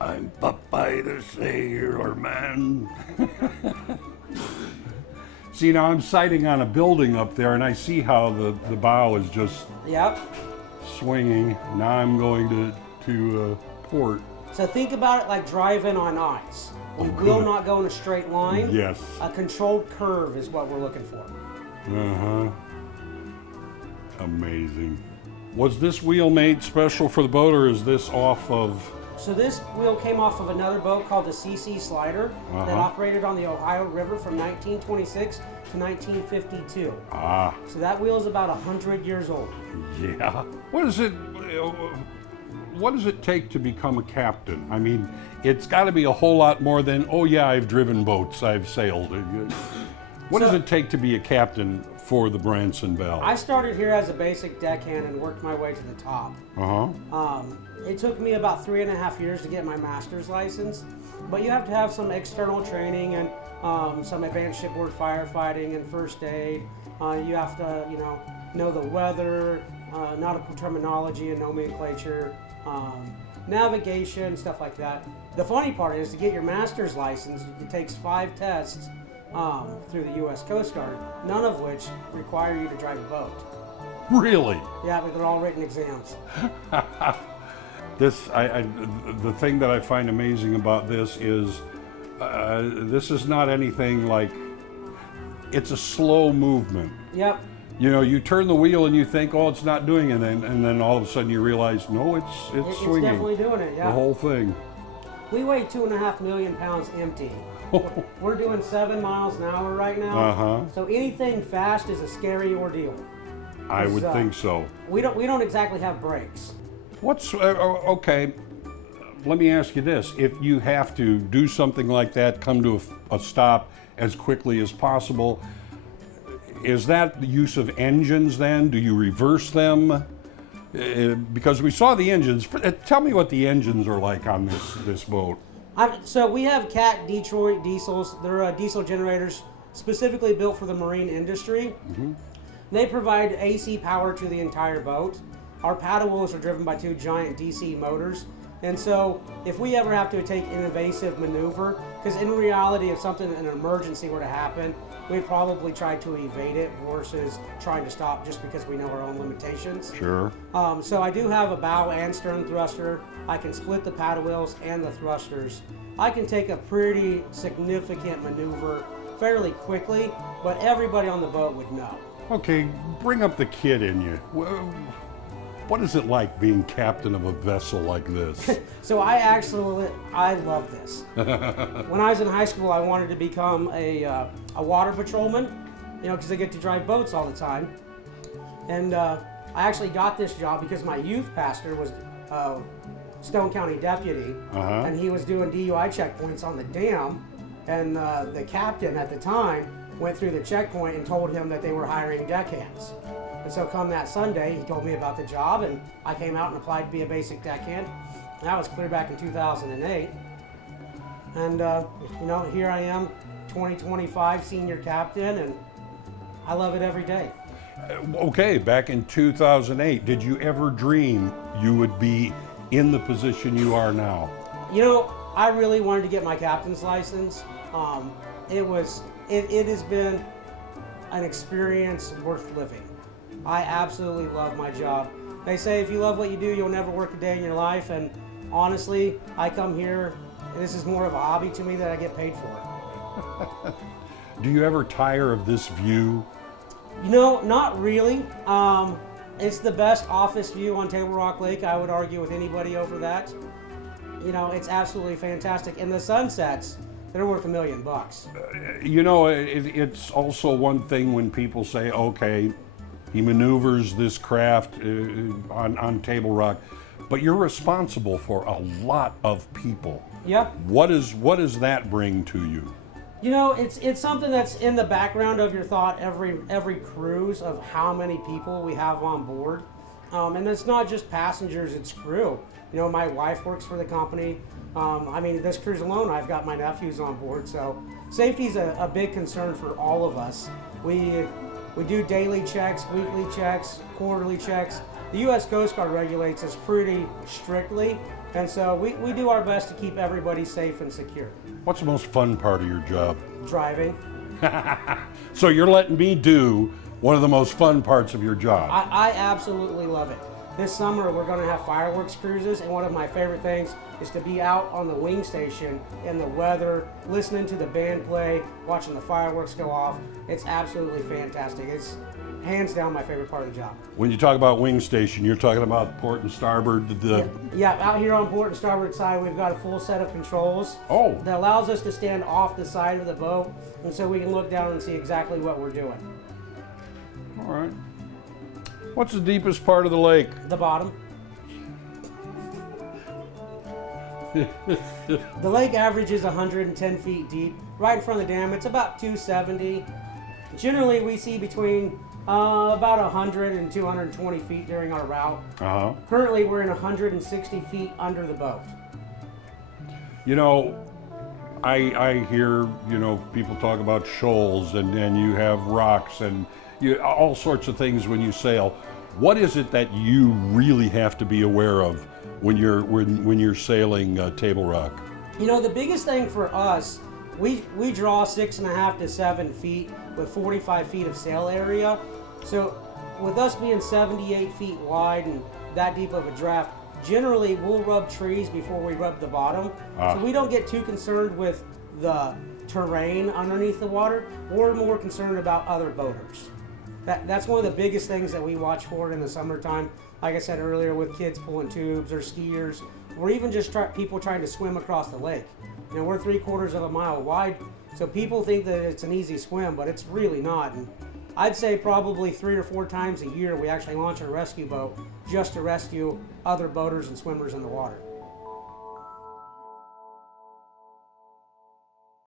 I'm Popeye the Sailor Man. See, now I'm sighting on a building up there, and I see how the bow is just swinging. Now I'm going to port. So think about it like driving on ice. We will not go in a straight line. Yes. A controlled curve is what we're looking for. Uh-huh. Amazing. Was this wheel made special for the boat, or is this off of... So this wheel came off of another boat called the CC Slider that operated on the Ohio River from 1926 to 1952. Ah. So that wheel is about 100 years old. Yeah. What does it take to become a captain? I mean, it's got to be a whole lot more than, oh yeah, I've driven boats, I've sailed. What does it take to be a captain for the Branson Belle? I started here as a basic deckhand and worked my way to the top. It took me about 3.5 years to get my master's license, but you have to have some external training and some advanced shipboard firefighting and first aid. You have to, know the weather, nautical terminology and nomenclature, navigation, stuff like that. The funny part is to get your master's license, it takes 5 tests through the U.S. Coast Guard, none of which require you to drive a boat. Really? Yeah, but they're all written exams. The thing that I find amazing about this is not anything like, it's a slow movement. Yep. You turn the wheel and you think, oh, it's not doing it, and then all of a sudden you realize, no, it's swinging. It's definitely doing it, yeah. The whole thing. We weigh 2.5 million pounds empty. We're doing 7 miles an hour right now. So anything fast is a scary ordeal. I would think so. We don't exactly have brakes. Okay, let me ask you this. If you have to do something like that, come to a stop as quickly as possible, is that the use of engines then? Do you reverse them? Because we saw the engines. Tell me what the engines are like on this boat. So we have Cat Detroit diesels. They're diesel generators specifically built for the marine industry. They provide AC power to the entire boat. Our paddle wheels are driven by 2 giant DC motors. And so if we ever have to take an evasive maneuver, because in reality, if an emergency were to happen, we'd probably try to evade it versus trying to stop just because we know our own limitations. Sure. So I do have a bow and stern thruster. I can split the paddle wheels and the thrusters. I can take a pretty significant maneuver fairly quickly, but everybody on the boat would know. Okay, bring up the kid in you. What is it like being captain of a vessel like this? So I love this. When I was in high school, I wanted to become a water patrolman, because I get to drive boats all the time. And I actually got this job because my youth pastor was Stone County deputy, and he was doing DUI checkpoints on the dam, and the captain at the time went through the checkpoint and told him that they were hiring deckhands. And so come that Sunday, he told me about the job, and I came out and applied to be a basic deckhand. That was clear back in 2008. And, here I am, 2025 senior captain, and I love it every day. Okay, back in 2008, did you ever dream you would be in the position you are now? I really wanted to get my captain's license. It has been an experience worth living. I absolutely love my job. They say if you love what you do, you'll never work a day in your life, and honestly, I come here, and this is more of a hobby to me that I get paid for. Do you ever tire of this view? Not really. It's the best office view on Tablerock Lake. I would argue with anybody over that. It's absolutely fantastic. And the sunsets, they're worth $1 million. It's also one thing when people say, okay, he maneuvers this craft on Tablerock, but you're responsible for a lot of people. Yep. What does that bring to you? It's something that's in the background of your thought every cruise of how many people we have on board. And it's not just passengers, it's crew. My wife works for the company. This cruise alone, I've got my nephews on board, so safety is a big concern for all of us. We do daily checks, weekly checks, quarterly checks. The U.S. Coast Guard regulates us pretty strictly, And so we do our best to keep everybody safe and secure. What's the most fun part of your job? Driving. So you're letting me do one of the most fun parts of your job. I absolutely love it. This summer we're going to have fireworks cruises, and one of my favorite things is to be out on the wing station in the weather, listening to the band play, watching the fireworks go off. It's absolutely fantastic. It's hands down my favorite part of the job. When you talk about wing station, you're talking about port and starboard. Yeah, out here on port and starboard side, we've got a full set of controls that allows us to stand off the side of the boat, and so we can look down and see exactly what we're doing. All right. What's the deepest part of the lake? The bottom. The lake averages 110 feet deep. Right in front of the dam, it's about 270. Generally, we see between about 100 and 220 feet during our route. Uh-huh. Currently, we're in 160 feet under the boat. You know, I hear, people talk about shoals and you have rocks and all sorts of things when you sail. What is it that you really have to be aware of when you're sailing Tablerock? The biggest thing for us, we draw 6.5 to 7 feet with 45 feet of sail area. So with us being 78 feet wide and that deep of a draft, generally we'll rub trees before we rub the bottom. So we don't get too concerned with the terrain underneath the water. We're more concerned about other boaters. That's one of the biggest things that we watch for in the summertime. Like I said earlier, with kids pulling tubes or skiers, or even just people trying to swim across the lake. We're 3/4 of a mile wide, so people think that it's an easy swim, but it's really not. And I'd say probably 3 or 4 times a year we actually launch a rescue boat just to rescue other boaters and swimmers in the water.